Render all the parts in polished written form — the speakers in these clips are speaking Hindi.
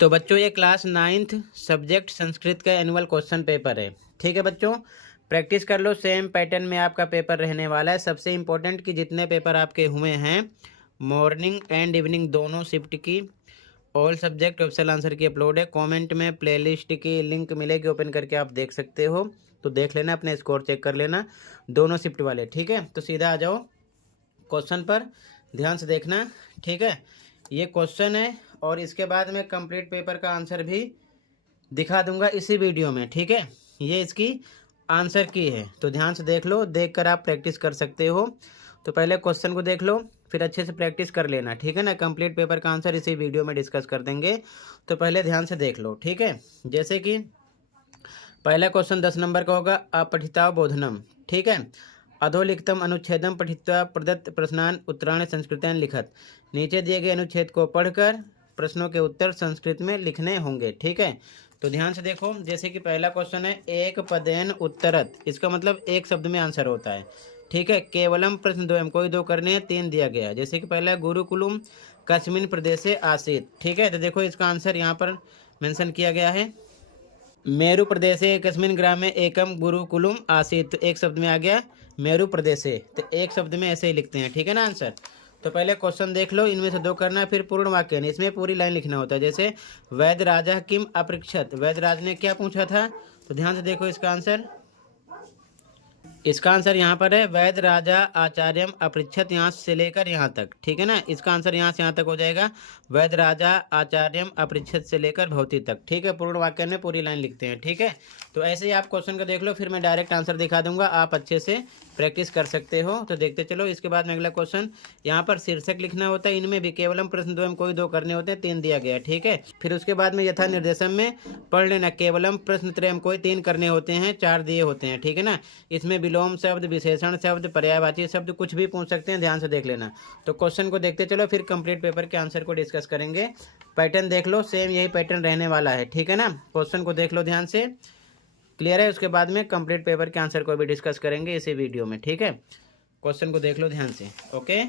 तो बच्चों ये क्लास 9th सब्जेक्ट संस्कृत का एनुअल क्वेश्चन पेपर है। ठीक है बच्चों, प्रैक्टिस कर लो। सेम पैटर्न में आपका पेपर रहने वाला है। सबसे इम्पोर्टेंट कि जितने पेपर आपके हुए हैं मॉर्निंग एंड इवनिंग दोनों शिफ्ट की ऑल सब्जेक्ट ऑप्शनल आंसर की अपलोड है। कमेंट में प्लेलिस्ट की लिंक मिलेगी, ओपन करके आप देख सकते हो। तो देख लेना, अपने स्कोर चेक कर लेना दोनों शिफ्ट वाले। ठीक है, तो सीधा आ जाओ क्वेश्चन पर, ध्यान से देखना। ठीक है, ये क्वेश्चन है और इसके बाद में कंप्लीट पेपर का आंसर भी दिखा दूंगा इसी वीडियो में। ठीक है, ये इसकी आंसर की है, तो ध्यान से देख लो, देख कर आप प्रैक्टिस कर सकते हो। तो पहले क्वेश्चन को देख लो, फिर अच्छे से प्रैक्टिस कर लेना। ठीक है ना, कंप्लीट पेपर का आंसर इसी वीडियो में डिस्कस कर देंगे। तो पहले ध्यान से देख लो। ठीक है, जैसे कि पहला क्वेश्चन 10 नंबर का होगा, अपठिता बोधनम। ठीक है, अधोलिखितम अनुच्छेदम पठित्वा प्रदत्त प्रश्नान उत्तरायण संस्कृतन लिखत। नीचे दिए गए अनुच्छेद को पढ़कर प्रश्नों के उत्तर संस्कृत में लिखने होंगे। ठीक है, तो ध्यान से देखो। जैसे कि पहला क्वेश्चन है, एक पदेन उत्तरत, इसका मतलब एक शब्द में आंसर होता है। ठीक है, केवलम प्रश्न द्वयम, कोई दो करने हैं, 3 दिया गया। जैसे कि पहला गुरुकुलम कस्मिन प्रदेशे आसीत। ठीक है, तो देखो इसका आंसर यहाँ पर मेंशन किया गया है, मेरु प्रदेशे कस्मिन ग्रामे एकम गुरुकुलम आसीत। एक शब्द में आ गया मेरु प्रदेशे, तो एक शब्द में ऐसे ही लिखते हैं। ठीक है ना आंसर। तो पहले क्वेश्चन देख लो, इनमें से दो करना, फिर पूर्ण वाक्य नहीं, इसमें पूरी लाइन लिखना होता है। जैसे वैद्य राजा किम अपृक्षत, वैद्य राज ने क्या पूछा था। तो ध्यान से देखो इसका आंसर, इसका आंसर यहाँ पर है वैद्य राजा आचार्यम अपृच्छत, यहाँ से लेकर यहाँ तक। ठीक है ना, इसका आंसर यहाँ से यहाँ तक हो जाएगा, वैद्य राजा आचार्यम अपृच्छत से लेकर भवती तक। ठीक है, पूर्ण वाक्य में पूरी लाइन लिखते हैं। ठीक है, तो ऐसे ही आप क्वेश्चन को देख लो, फिर मैं डायरेक्ट आंसर दिखा दूंगा, आप अच्छे से प्रैक्टिस कर सकते हो। तो देखते चलो। इसके बाद में अगला क्वेश्चन, यहाँ पर शीर्षक लिखना होता है, इनमें भी केवलम प्रश्न द्वयम, कोई दो करने होते हैं, 3 दिया गया है। ठीक है, फिर उसके बाद में यथा निर्देशम में पढ़ लेना, केवलम प्रश्न त्रयम, कोई 3 करने होते हैं, 4 दिए होते हैं। ठीक है ना, इसमें विलोम शब्द, विशेषण शब्द, पर्यायवाची शब्द कुछ भी पूछ सकते हैं, ध्यान से देख लेना। तो क्वेश्चन को देखते चलो, फिर कंप्लीट पेपर के आंसर को डिस्कस करेंगे। पैटर्न देख लो, सेम यही पैटर्न रहने वाला है। ठीक है ना, क्वेश्चन को देख लो ध्यान से, क्लियर है। उसके बाद में कंप्लीट पेपर के आंसर को भी डिस्कस करेंगे इसी वीडियो में। ठीक है, क्वेश्चन को देख लो ध्यान से। ओके,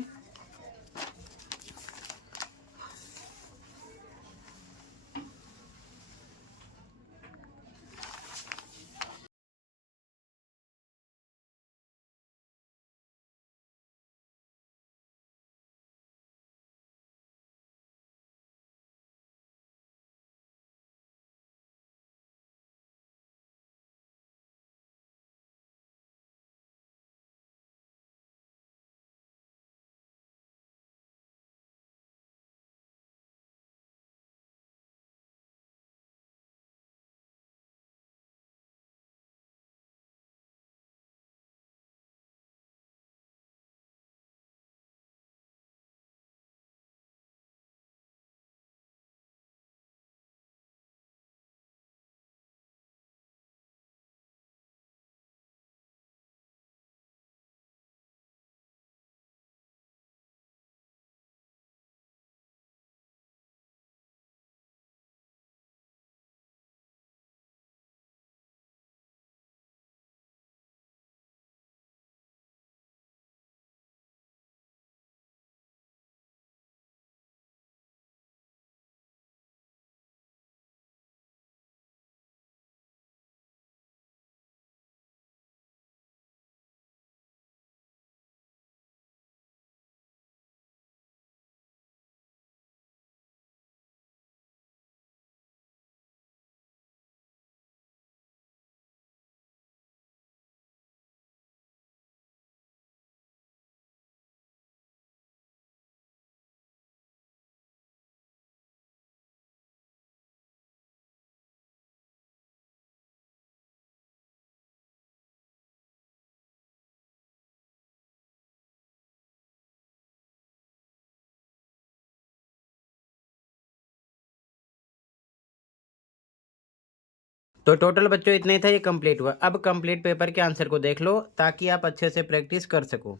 तो टोटल बच्चों इतना ही था, ये कंप्लीट हुआ। अब कंप्लीट पेपर के आंसर को देख लो ताकि आप अच्छे से प्रैक्टिस कर सको।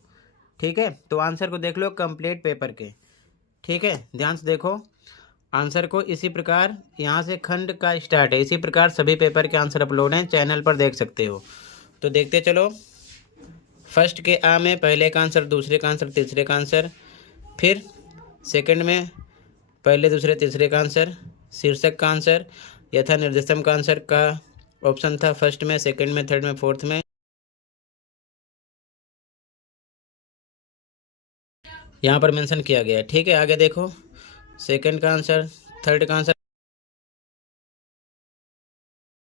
ठीक है, तो आंसर को देख लो कंप्लीट पेपर के। ठीक है, ध्यान से देखो आंसर को। इसी प्रकार यहाँ से खंड का स्टार्ट है, इसी प्रकार सभी पेपर के आंसर अपलोड हैं, चैनल पर देख सकते हो। तो देखते चलो। फर्स्ट के आ में पहले का आंसर, दूसरे का आंसर, तीसरे का आंसर, फिर सेकंड में पहले दूसरे तीसरे का आंसर, शीर्षक का आंसर, यथा निर्देशम का आंसर का ऑप्शन था फर्स्ट में, सेकंड में, थर्ड में, फोर्थ में, यहाँ पर मेंशन किया गया है। ठीक है, आगे देखो, सेकंड का आंसर, थर्ड का आंसर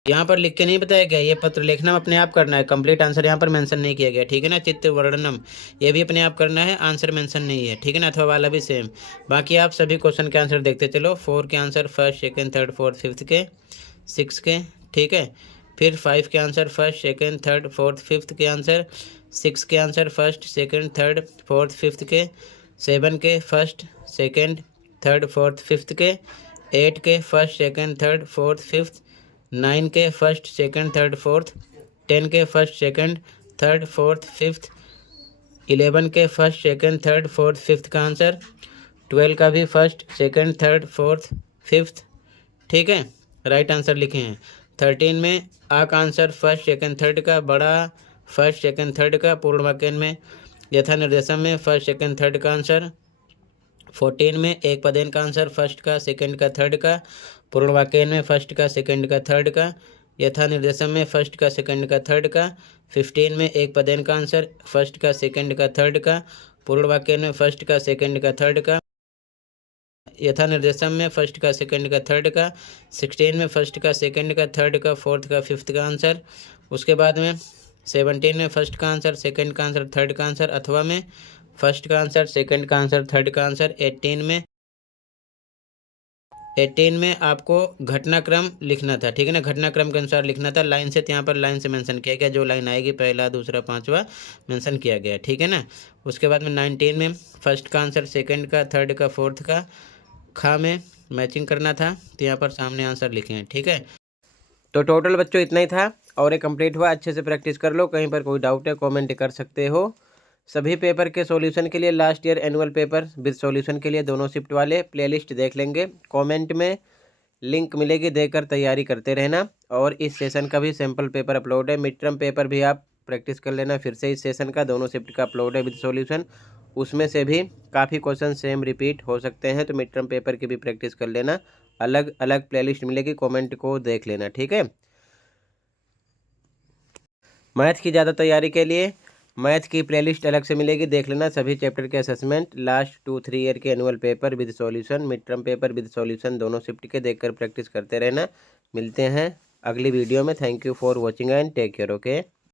यहाँ पर लिख के नहीं बताया गया। ये पत्र लेखनम अपने आप करना है, कंप्लीट आंसर यहाँ पर मेंशन नहीं किया गया। ठीक है ना। चित्र वर्णनम ये भी अपने आप करना है, आंसर मेंशन नहीं है। ठीक है ना। अथवा वाला भी सेम। बाकी आप सभी क्वेश्चन के आंसर देखते चलो। 4 के answer first, second, third, fourth, fifth के, 6 के, ठीक है। फिर 5 के answer first, second, third, fourth, fifth के आंसर, 6 के answer first, second, third, fourth, fifth के, 7 के first, second, third, fourth, fifth के, 8 के first, second, third, fourth, fifth, 9 के फर्स्ट, सेकंड, थर्ड, फोर्थ, 10 के first, second, third, fourth, fifth, 11 के first, second, third, fourth, fifth का आंसर, 12 का भी first, second, third, fourth, fifth, ठीक है, राइट आंसर लिखे हैं। 13 में आ का आंसर फर्स्ट, सेकंड, थर्ड का, बड़ा फर्स्ट, सेकंड, थर्ड का, पूर्ण वाक्य में यथा निर्देशम में फर्स्ट, सेकंड, थर्ड का आंसर। 14 में एक पदेन का आंसर फर्स्ट का, सेकंड का, थर्ड का, पूर्ण वाक्य में फर्स्ट का, सेकंड का, थर्ड का, यथा निर्देशम में फर्स्ट का, सेकंड का, थर्ड का। 15 में एक पदेन का आंसर फर्स्ट का, सेकंड का, थर्ड का, पूर्ण वाक्य में फर्स्ट का, सेकंड का, थर्ड का, यथा निर्देशम में फर्स्ट का, सेकंड का, थर्ड का। 16 में फर्स्ट का, सेकंड का, थर्ड का, फोर्थ का, फिफ्थ का आंसर। उसके बाद में 17 में फर्स्ट का आंसर, सेकंड का आंसर, थर्ड का आंसर, अथवा में फर्स्ट का आंसर, सेकंड का आंसर, थर्ड का आंसर। 18 में आपको घटनाक्रम लिखना था। ठीक है ना। घटनाक्रम के अनुसार लिखना था, लाइन से, यहाँ पर लाइन से मेंशन किया गया, जो लाइन आएगी पहला, दूसरा, पांचवा मेंशन किया गया। ठीक है ना। उसके बाद में 19 में फर्स्ट का आंसर, सेकंड का, थर्ड का, फोर्थ का, खा में मैचिंग करना था, तो यहाँ पर सामने आंसर लिखे हैं। ठीक है। तो टोटल बच्चों इतना ही था और ये कंप्लीट हुआ। अच्छे से प्रैक्टिस कर लो। कहीं पर कोई डाउट है कमेंट कर सकते हो। सभी पेपर के सॉल्यूशन के लिए last year annual paper with solution के लिए दोनों शिफ्ट वाले प्लेलिस्ट देख लेंगे। कमेंट में लिंक मिलेगी, देकर तैयारी करते रहना। और इस सेशन का भी सैम्पल पेपर अपलोड है। मिड टर्म पेपर भी आप प्रैक्टिस कर लेना फिर से। इस सेशन का दोनों शिफ्ट का अपलोड है विद सॉल्यूशन। उसमें से भी काफ़ी क्वेश्चन सेम रिपीट हो सकते हैं, तो मिड टर्म पेपर की भी प्रैक्टिस कर लेना। अलग अलग प्लेलिस्ट मिलेगी, कमेंट को देख लेना। ठीक है। मैथ की ज़्यादा तैयारी के लिए मैथ की प्लेलिस्ट अलग से मिलेगी, देख लेना। सभी चैप्टर के असेसमेंट, लास्ट 2-3 ईयर के annual paper with solution, mid term paper with solution, दोनों शिफ्ट के देखकर प्रैक्टिस करते रहना। मिलते हैं अगली वीडियो में। Thank you for watching and take care. Okay.